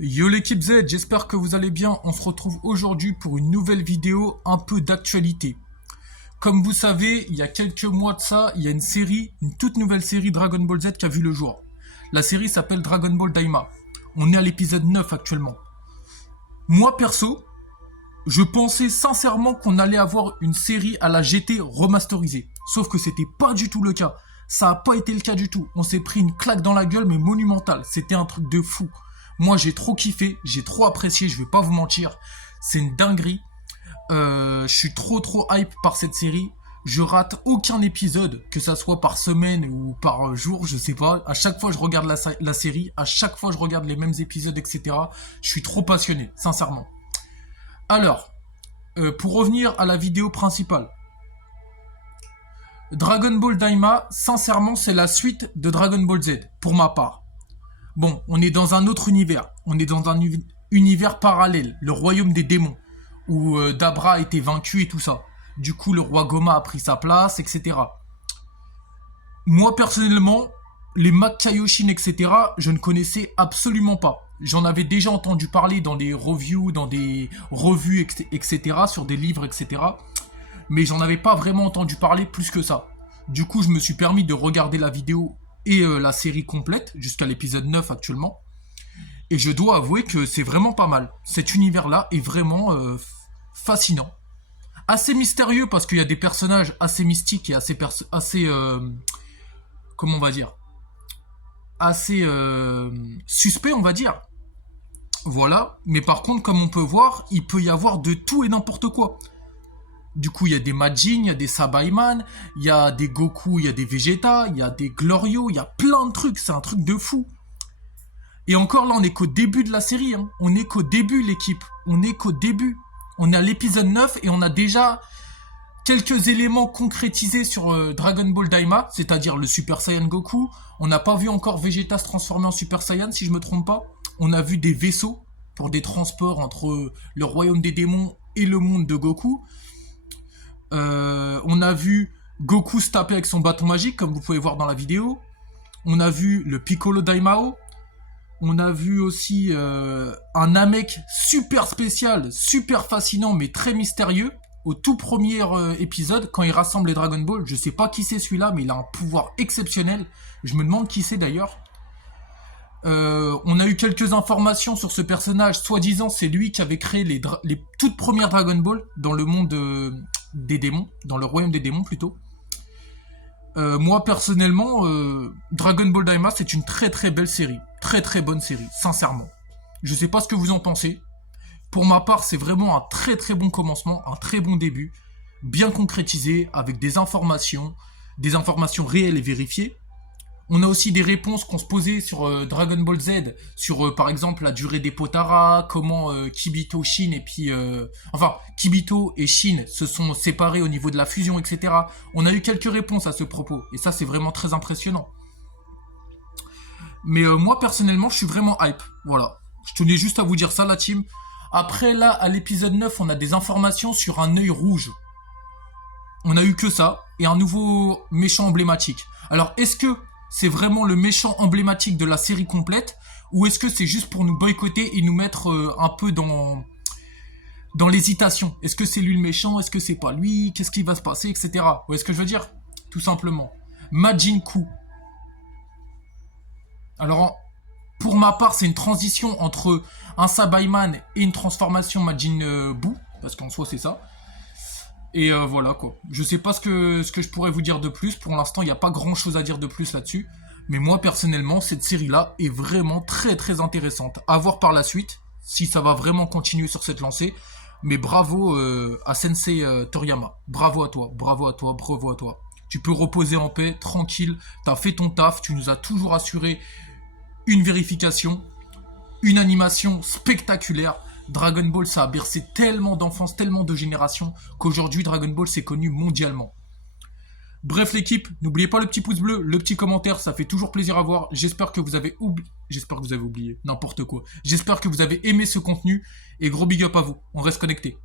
Yo l'équipe Z, j'espère que vous allez bien. On se retrouve aujourd'hui pour une nouvelle vidéo un peu d'actualité. Comme vous savez, il y a quelques mois de ça, il y a une toute nouvelle série Dragon Ball Z qui a vu le jour. La série s'appelle Dragon Ball Daima. On est à l'épisode 9 actuellement. Moi perso, je pensais sincèrement qu'on allait avoir une série à la GT remasterisée. Sauf que c'était pas du tout le cas. Ça a pas été le cas du tout. On s'est pris une claque dans la gueule mais monumentale. C'était un truc de fou. Moi j'ai trop kiffé, j'ai trop apprécié, je vais pas vous mentir. C'est une dinguerie. Je suis trop hype par cette série. Je rate aucun épisode, que ça soit par semaine ou par jour, je sais pas. À chaque fois je regarde la série, à chaque fois je regarde les mêmes épisodes, etc. Je suis trop passionné, sincèrement. Alors, pour revenir à la vidéo principale. Dragon Ball Daima, sincèrement, c'est la suite de Dragon Ball Z, pour ma part. Bon, on est dans un autre univers. On est dans un univers parallèle, le royaume des démons, où Dabra a été vaincu et tout ça. Du coup, le roi Goma a pris sa place, etc. Moi, personnellement, les Makaioshin, etc., je ne connaissais absolument pas. J'en avais déjà entendu parler dans des reviews, dans des revues, etc., sur des livres, etc. Mais j'en avais pas vraiment entendu parler plus que ça. Du coup, je me suis permis de regarder la vidéo et la série complète, jusqu'à l'épisode 9 actuellement. Et je dois avouer que c'est vraiment pas mal. Cet univers-là est vraiment fascinant. Assez mystérieux parce qu'il y a des personnages assez mystiques et assez comment on va dire, assez suspects, on va dire. Voilà. Mais par contre, comme on peut voir, il peut y avoir de tout et n'importe quoi. Du coup, il y a des Majin, il y a des Sabaiman, il y a des Goku, il y a des Vegeta, il y a des Glorio, il y a plein de trucs, c'est un truc de fou. Et encore là, on est qu'au début de la série, hein. On est qu'au début, l'équipe. On est qu'au début. On est à l'épisode 9 et on a déjà quelques éléments concrétisés sur Dragon Ball Daima, c'est-à-dire le Super Saiyan Goku. On n'a pas vu encore Vegeta se transformer en Super Saiyan, si je me trompe pas. On a vu des vaisseaux pour des transports entre le royaume des démons et le monde de Goku. On a vu Goku se taper avec son bâton magique, comme vous pouvez voir dans la vidéo. On a vu le Piccolo Daimao. On a vu aussi un Namek super spécial, super fascinant, mais très mystérieux. Au tout premier épisode, quand il rassemble les Dragon Ball, je sais pas qui c'est celui-là, mais il a un pouvoir exceptionnel. Je me demande qui c'est d'ailleurs. On a eu quelques informations sur ce personnage. Soi-disant, c'est lui qui avait créé les toutes premières Dragon Ball dans le monde des démons, dans le royaume des démons plutôt. Moi personnellement, Dragon Ball Daima c'est une très belle série, très bonne série, sincèrement. Je sais pas ce que vous en pensez. Pour ma part, c'est vraiment un très bon commencement, un très bon début, bien concrétisé avec des informations réelles et vérifiées. On a aussi des réponses qu'on se posait sur Dragon Ball Z, sur par exemple la durée des Potara, comment Kibito, Shin et puis... Kibito et Shin se sont séparés au niveau de la fusion, etc. On a eu quelques réponses à ce propos, et ça c'est vraiment très impressionnant. Mais moi personnellement, je suis vraiment hype, voilà. Je tenais juste à vous dire ça la team. Après là, à l'épisode 9, on a des informations sur un œil rouge. On a eu que ça, et un nouveau méchant emblématique. Alors est-ce que c'est vraiment le méchant emblématique de la série complète, ou est-ce que c'est juste pour nous boycotter et nous mettre un peu dans l'hésitation? Est-ce que c'est lui le méchant? Est-ce que c'est pas lui? Qu'est-ce qui va se passer, etc. Vous voyez ce que je veux dire? Tout simplement. Majin Ku. Alors, pour ma part, c'est une transition entre un Sabaiman et une transformation Majin Buu, parce qu'en soi c'est ça. Et voilà quoi. Je sais pas ce que je pourrais vous dire de plus. Pour l'instant, il n'y a pas grand chose à dire de plus là-dessus. Mais moi, personnellement, cette série-là est vraiment très intéressante. À voir par la suite, si ça va vraiment continuer sur cette lancée. Mais bravo à Sensei Toriyama. Bravo à toi, bravo à toi, bravo à toi. Tu peux reposer en paix, tranquille. T'as fait ton taf, tu nous as toujours assuré une vérification, une animation spectaculaire. Dragon Ball, ça a bercé tellement d'enfance, tellement de générations, qu'aujourd'hui, Dragon Ball, c'est connu mondialement. Bref, l'équipe, n'oubliez pas le petit pouce bleu, le petit commentaire, ça fait toujours plaisir à voir. J'espère que vous avez oublié, n'importe quoi. J'espère que vous avez aimé ce contenu, et gros big up à vous, on reste connectés.